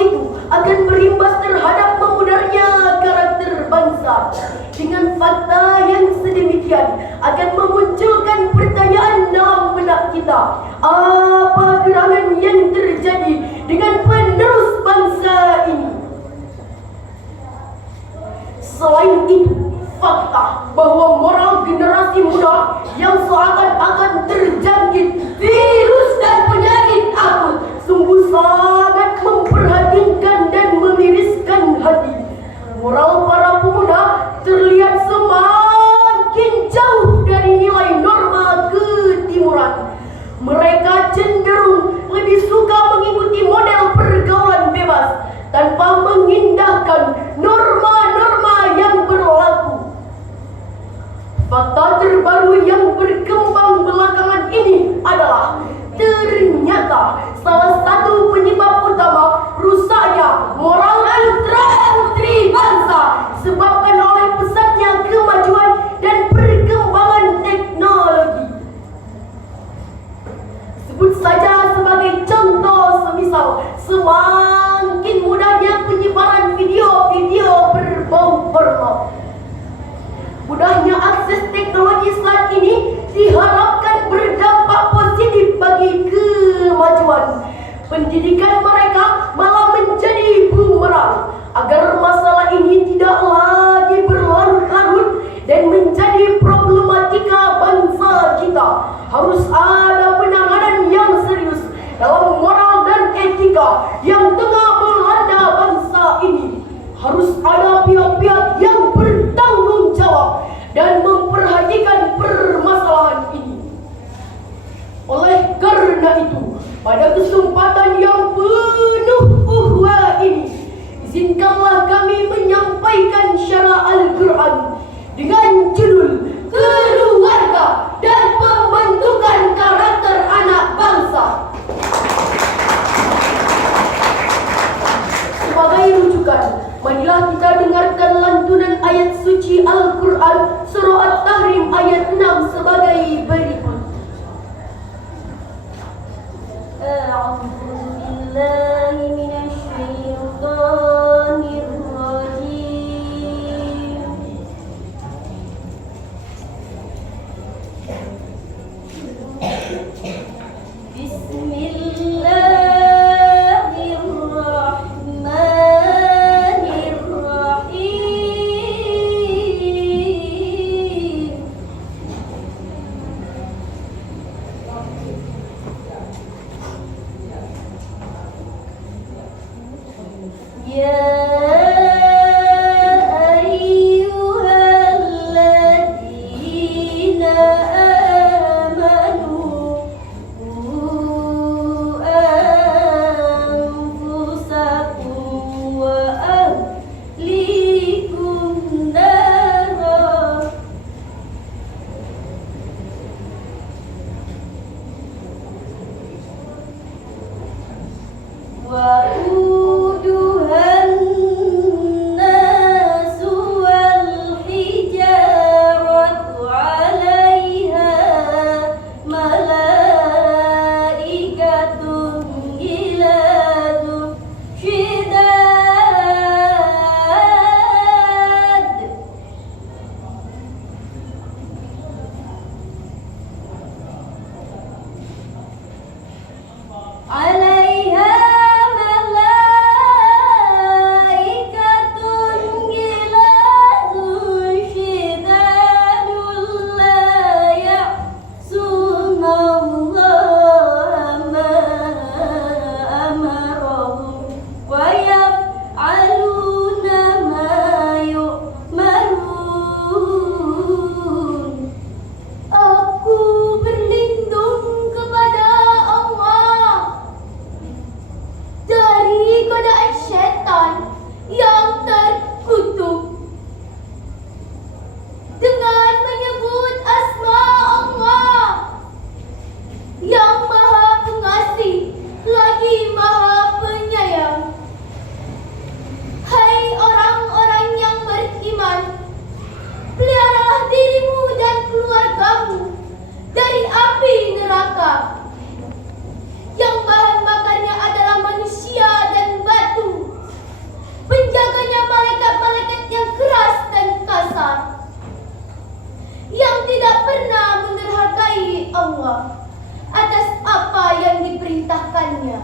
itu akan berimbas terhadap memudarnya karakter bangsa. Dengan fakta yang sedemikian akan memunculkan pertanyaan dalam benak kita. Apa gerangan yang terjadi dengan penerus bangsa ini? Selain itu, fakta bahwa moral generasi muda yang seakan-akan terjangkit virus dan penyakit akut sungguh sangat memprihatinkan dan memiriskan hati. Moral para pemuda terlihat semakin jauh dari nilai norma ketimuran. Mereka cenderung lebih suka mengikuti model pergaulan bebas tanpa mengindahkan norma-norma yang berlaku. Fakta terbaru yang berkembang belakangan ini adalah ternyata salah satu penyebab utama rusaknya moral putra-putri bangsa disebabkan oleh pesatnya kemajuan dan perkembangan teknologi. Sebut saja sebagai contoh semisal semakin mudahnya penyebaran video-video berbau porno. Mudahnya akses teknologi saat ini diharapkan berdampak positif bagi kemajuan. Pendidikan mereka malah menjadi bumerang agar masalah ini tidak lagi berlarut-larut dan menjadi problematika bangsa kita. Harus ada penanganan yang serius dalam moral dan etika yang tengah melanda bangsa ini. Harus ada pihak-pihak yang bertanggung jawab dan memperhatikan permasalahan ini. Oleh karena itu, pada kesempatan yang penuh uhwah ini, izinkanlah kami menyampaikan syarah Al-Quran dengan judul Keluarga dan Pembentukan Karakter Anak Bangsa. Sebagai rujukan, marilah kita dengarkan lantunan ayat suci Al-Quran surah At-Tahrim ayat 6 sebagai berikut. A'udzu billahi minasyaitonir rajim. Bismillahirrahmanirrahim. Allah atas apa yang diperintahkannya.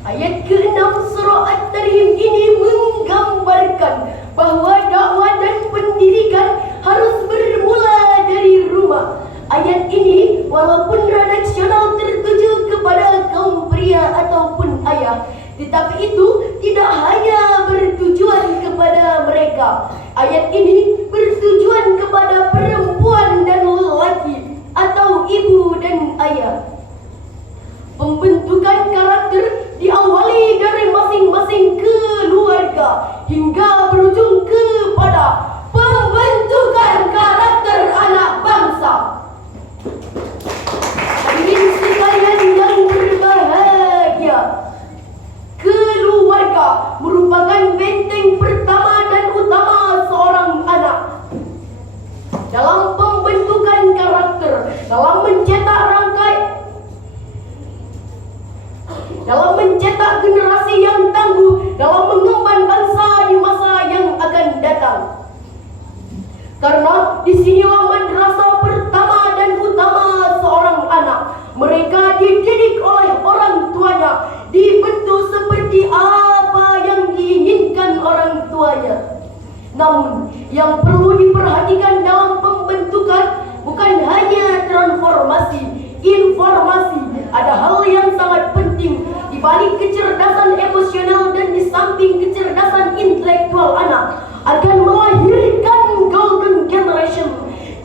Ayat ke-6 surah At-Tahrim ini menggambarkan bahwa dakwah dan pendidikan harus bermula dari rumah. Ayat ini walaupun redaksional tertuju kepada kaum pria ataupun ayah, tetapi itu tidak hanya bertujuan kepada mereka. Ayat ini bertujuan kepada perempuan dan lelaki atau ibu dan ayah. Pembentukan karakter diawali dari masing-masing keluarga hingga berujung kepada pembentukan karakter anak bangsa. Hadirin sekalian yang berbahagia, keluarga merupakan benteng pertama dan utama seorang anak dalam pembentukan karakter, dalam mencetak generasi yang tangguh, dalam mengemban bangsa di masa yang akan datang. Karena disinilah madrasah pertama dan utama seorang anak. Mereka dididik oleh orang tuanya, dibentuk seperti apa yang diinginkan orang tuanya. Namun, yang perlu diperhatikan dalam pembentukan bukan hanya transformasi, informasi. Ada hal yang sangat penting di balik kecerdasan emosional dan di samping kecerdasan intelektual anak akan melahirkan golden generation.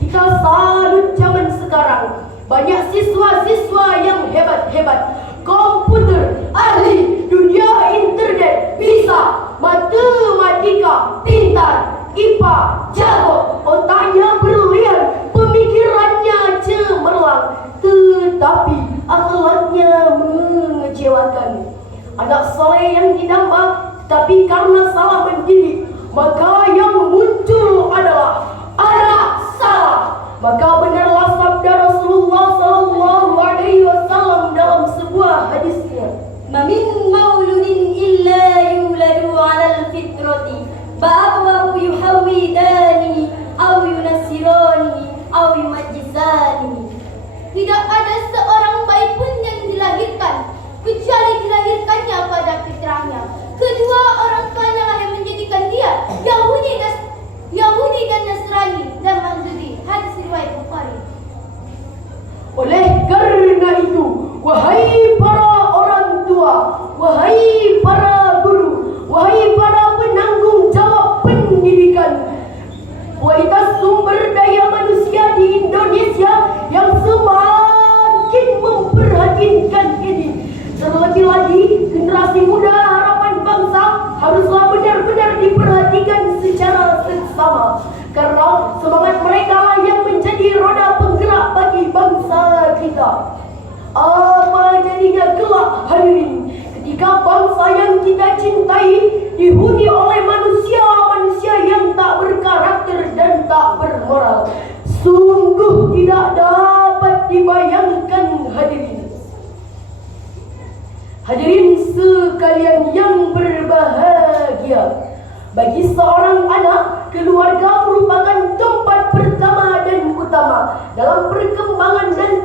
Kita salut zaman sekarang. Banyak siswa-siswa yang hebat-hebat, komputer, ahli, dunia internet, bisa, matematika, pintar, IPA, jago, otaknya brilian, pemikirannya cemerlang, tetapi akhlaknya mengecewakan. Anak soleh yang didamba, tapi karena salah mendidik, maka yang muncul adalah anak salah. Maka benarlah sabda Rasulullah sallallahu alaihi wasallam dalam sebuah hadisnya, "Mamin mauludin illa yuladu 'alal fitrati, fa'abawahu yuhawidani aw yunassirani aw yumajjisani." Tidak ada seorang bayi pun yang dilahirkan kecuali dilahirkannya pada fitrahnya. Kedua orang tuanya lah yang menjadikan dia Yahudi dan Nasrani dan Majusi. Hadis riwayat Bukhari. Oleh karena itu, wahai para orang tua, wahai para guru, wahai para penanggung jawab pendidikan, kualitas sumber daya manusia di Indonesia yang semakin memprihatinkan ini, terlebih lagi generasi muda harapan bangsa, haruslah benar-benar diperhatikan secara seksama, karena semangat mereka lah yang menjadi roda penggerak bagi bangsa kita. Apa jadinya kelak hadirin ketika bangsa yang kita cintai dihuni oleh manusia-manusia yang tak berkarakter dan tak bermoral? Sungguh tidak dapat dibayangkan hadirin. Hadirin sekalian yang berbahagia, bagi seorang anak, keluarga merupakan tempat pertama dan utama dalam perkembangan dan